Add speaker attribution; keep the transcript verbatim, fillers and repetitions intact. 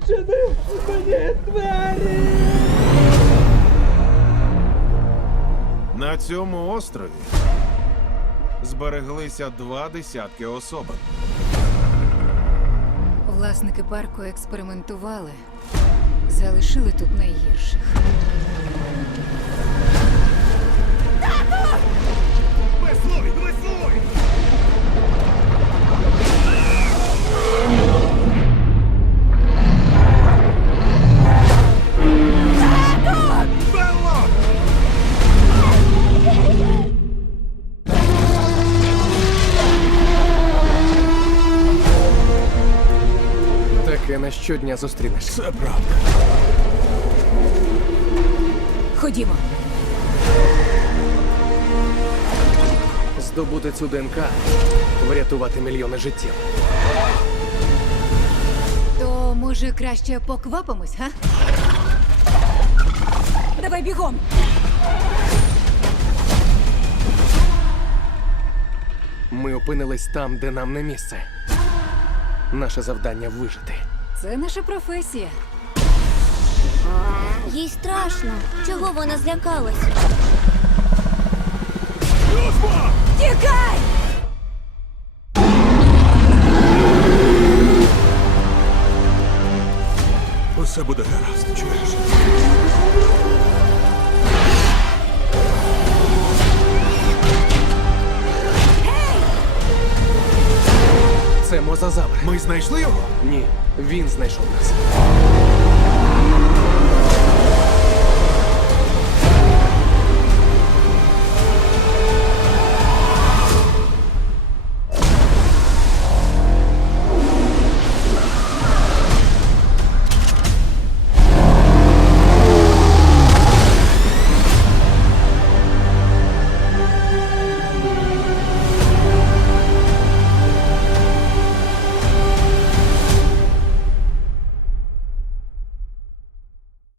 Speaker 1: Відчини мені двері!
Speaker 2: На цьому острові збереглися два десятки особин.
Speaker 3: Власники парку експериментували. Залишили тут найгірших.
Speaker 4: Веслуй! Веслуй! Белло!
Speaker 5: Таке не щодня зустрінеш.
Speaker 4: Це правда.
Speaker 3: Ходімо.
Speaker 5: Здобути цю ДНК, врятувати мільйони життів.
Speaker 3: То, може, краще поквапимось, га? Давай бігом!
Speaker 5: Ми опинились там, де нам не місце. Наше завдання вижити.
Speaker 3: Це наша професія.
Speaker 6: Їй страшно. Чого вона злякалась?
Speaker 3: Тікай!
Speaker 4: Усе буде гаразд, чуєш?
Speaker 5: Це мозазавр.
Speaker 4: Ми знайшли його?
Speaker 5: Ні, він знайшов нас.